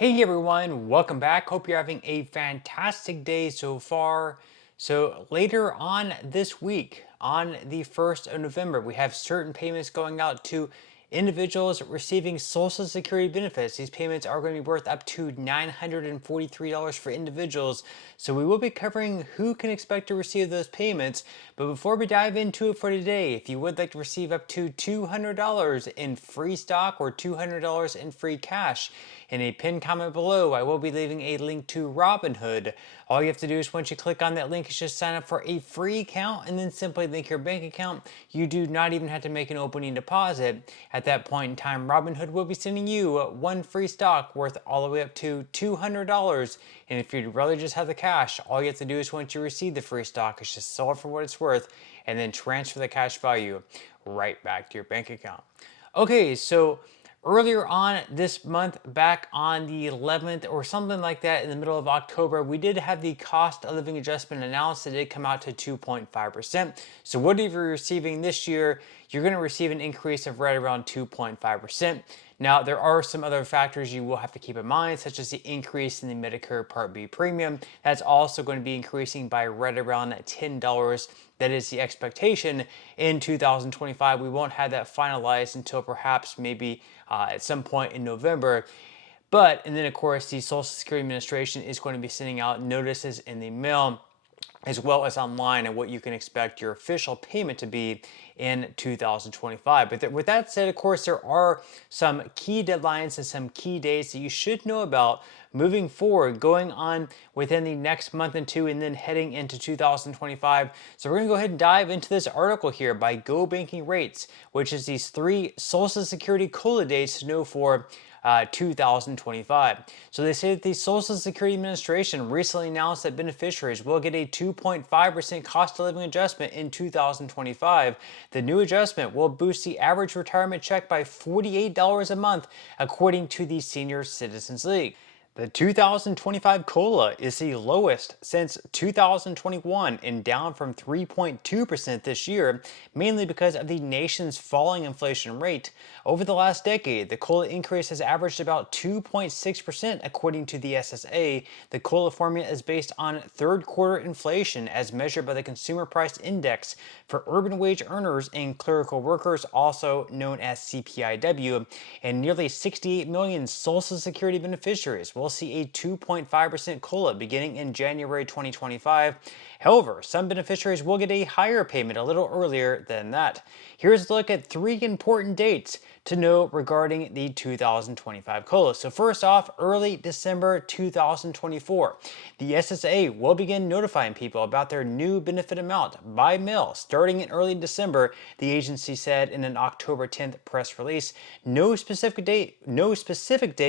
Hey everyone, welcome back. Hope you're having a fantastic day so far. So later on this week, on the 1st of November, we have certain payments going out to individuals receiving Social Security benefits. These payments are going to be worth up to $943 for individuals. So we will be covering who can expect to receive those payments. But before we dive into it for today, if you would like to receive up to $200 in free stock or $200 in free cash, in a pinned comment below, I will be leaving a link to Robinhood. All you have to do is once you click on that link is just sign up for a free account and then simply link your bank account. You do not even have to make an opening deposit. At that point in time, Robinhood will be sending you one free stock worth all the way up to $200. And if you'd rather just have the cash, all you have to do is once you receive the free stock is just sell it for what it's worth and then transfer the cash value right back to your bank account. Okay, so earlier on this month, back on the 11th or something like that, in the middle of October, we did have the cost of living adjustment announced. It did come out to 2.5%. So whatever you're receiving this year, you're going to receive an increase of right around 2.5%. Now, there are some other factors you will have to keep in mind, such as the increase in the Medicare Part B premium. That's also going to be increasing by right around $10. That is the expectation in 2025. We won't have that finalized until perhaps maybe at some point in November. And then of course, the Social Security Administration is going to be sending out notices in the mail as well as online and what you can expect your official payment to be in 2025. But with that said, of course, there are some key deadlines and some key dates that you should know about moving forward, going on within the next month and two, and then heading into 2025. So we're going to go ahead and dive into this article here by Go Banking Rates, which is these 3 Social Security COLA dates to know for 2025. So they say that the Social Security Administration recently announced that beneficiaries will get a 2.5% cost of living adjustment in 2025. The new adjustment will boost the average retirement check by $48 a month, according to the Senior Citizens League. The 2025 COLA is the lowest since 2021 and down from 3.2% this year, mainly because of the nation's falling inflation rate. Over the last decade, the COLA increase has averaged about 2.6% according to the SSA. The COLA formula is based on third quarter inflation as measured by the Consumer Price Index for urban wage earners and clerical workers, also known as CPIW, and nearly 68 million Social Security beneficiaries will see a 2.5% COLA beginning in January 2025. However, some beneficiaries will get a higher payment a little earlier than that. Here's a look at 3 important dates to know regarding the 2025 COLA. So first off, early December 2024, the SSA will begin notifying people about their new benefit amount by mail starting in early December, the agency said in an October 10th press release. No specific date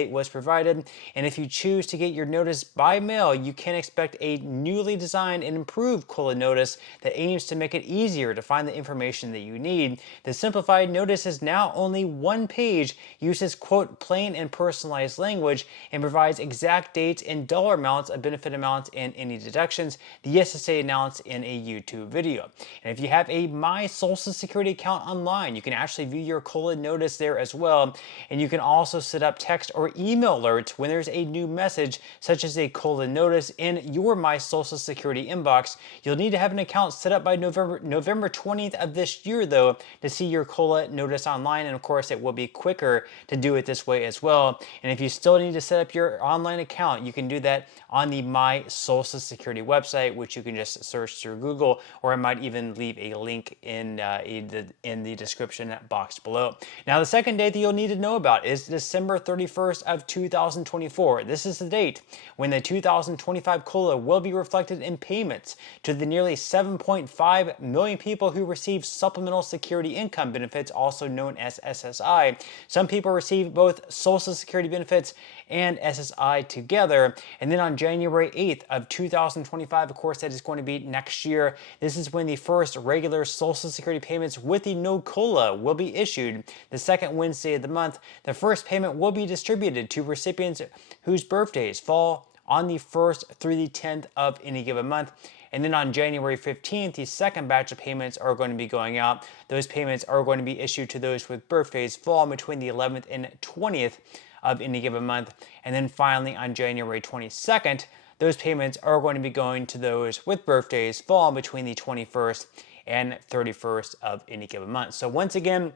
was provided, and if you choose to get your notice by mail, you can expect a newly designed and improved COLA notice that aims to make it easier to find the information that you need. The simplified notice is now only one page, uses quote plain and personalized language, and provides exact dates and dollar amounts of benefit amounts and any deductions, the SSA announced in a YouTube video. And if you have a My Social Security account online, you can actually view your COLA notice there as well. And you can also set up text or email alerts when there's a new message, such as a COLA notice, in your My Social Security inbox. You'll need to have an account set up by November 20th of this year, though, to see your COLA notice online. And of course, it will be quicker to do it this way as well. And if you still need to set up your online account, you can do that on the My Social Security website, which you can just search through Google, or I might even leave a link in the description box below. Now, the second date that you'll need to know about is December 31st of 2024. This is the date when the 2025 COLA will be reflected in payments to the nearly 7.5 million people who receive supplemental security income benefits, also known as SSI. Some people receive both Social Security benefits and SSI together. And then on January 8th of 2025, of course, that is going to be next year. This is when the first regular Social Security payments with the no COLA will be issued. The second Wednesday of the month, the first payment will be distributed to recipients whose birthdays fall on the 1st through the 10th of any given month. And then on January 15th, the second batch of payments are going to be going out. Those payments are going to be issued to those with birthdays falling between the 11th and 20th of any given month. And then finally on January 22nd, those payments are going to be going to those with birthdays fall between the 21st and 31st of any given month. So once again,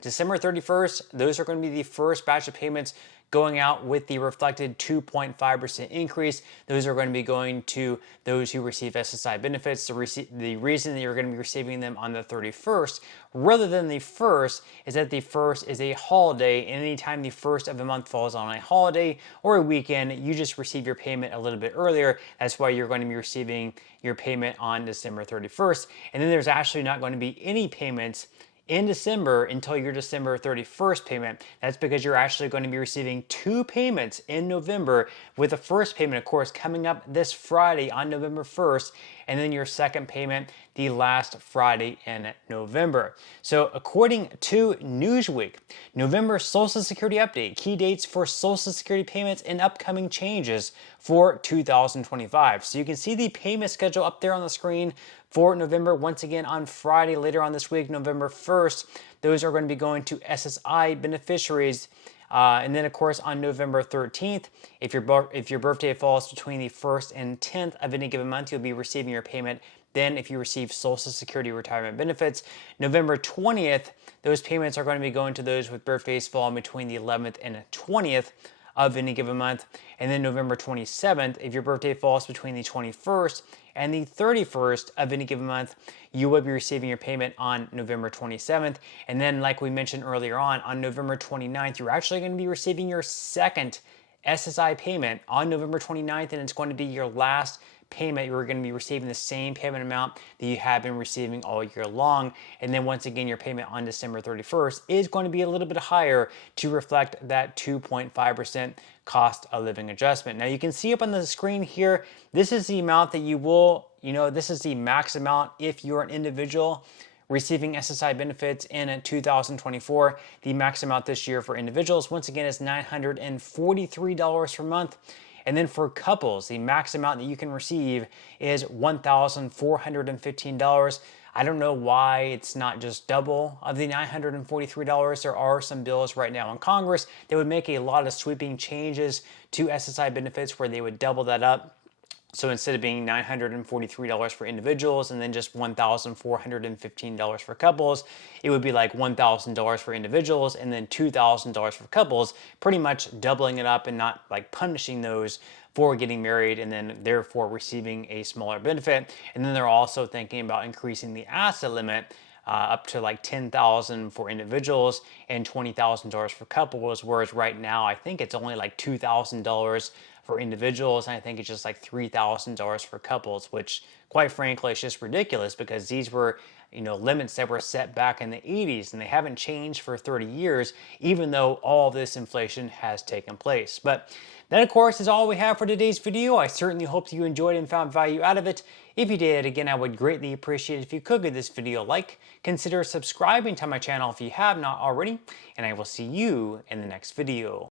December 31st, those are going to be the first batch of payments going out with the reflected 2.5% increase. Those are going to be going to those who receive SSI benefits. The reason that you're going to be receiving them on the 31st rather than the 1st is that the 1st is a holiday, and anytime the 1st of the month falls on a holiday or a weekend, you just receive your payment a little bit earlier. That's why you're going to be receiving your payment on December 31st. And then there's actually not going to be any payments in December until your December 31st payment. That's because you're actually going to be receiving 2 payments in November, with the first payment, of course, coming up this Friday on November 1st, and then your second payment the last Friday in November. So according to Newsweek, November Social Security update, key dates for Social Security payments and upcoming changes for 2025. So you can see the payment schedule up there on the screen for November. Once again, on Friday later on this week, November 1st, those are going to be going to SSI beneficiaries. And then, of course, on November 13th, if your birthday falls between the 1st and 10th of any given month, you'll be receiving your payment. Then, if you receive Social Security retirement benefits, November 20th, those payments are going to be going to those with birthdays falling between the 11th and 20th of any given month. And then November 27th, if your birthday falls between the 21st and the 31st of any given month, you will be receiving your payment on November 27th. And then, like we mentioned earlier on November 29th, you're actually going to be receiving your second SSI payment on November 29th, and it's going to be your last payment. You're going to be receiving the same payment amount that you have been receiving all year long. And then once again, your payment on December 31st is going to be a little bit higher to reflect that 2.5% cost of living adjustment. Now you can see up on the screen here, this is the amount that you will, this is the max amount if you're an individual receiving SSI benefits in 2024. The max amount this year for individuals, once again, is $943 per month. And then for couples, the max amount that you can receive is $1,415. I don't know why it's not just double of the $943. There are some bills right now in Congress that would make a lot of sweeping changes to SSI benefits where they would double that up. So instead of being $943 for individuals and then just $1,415 for couples, it would be like $1,000 for individuals and then $2,000 for couples, pretty much doubling it up and not like punishing those for getting married and then therefore receiving a smaller benefit. And then they're also thinking about increasing the asset limit up to like $10,000 for individuals and $20,000 for couples, whereas right now I think it's only like $2,000 for individuals, and I think it's just like $3,000 for couples, which quite frankly is just ridiculous because these were limits that were set back in the 80s and they haven't changed for 30 years, even though all this inflation has taken place. But that, of course, is all we have for today's video. I certainly hope that you enjoyed and found value out of it. If you did, again, I would greatly appreciate it if you could give this video a like. Consider subscribing to my channel if you have not already, and I will see you in the next video.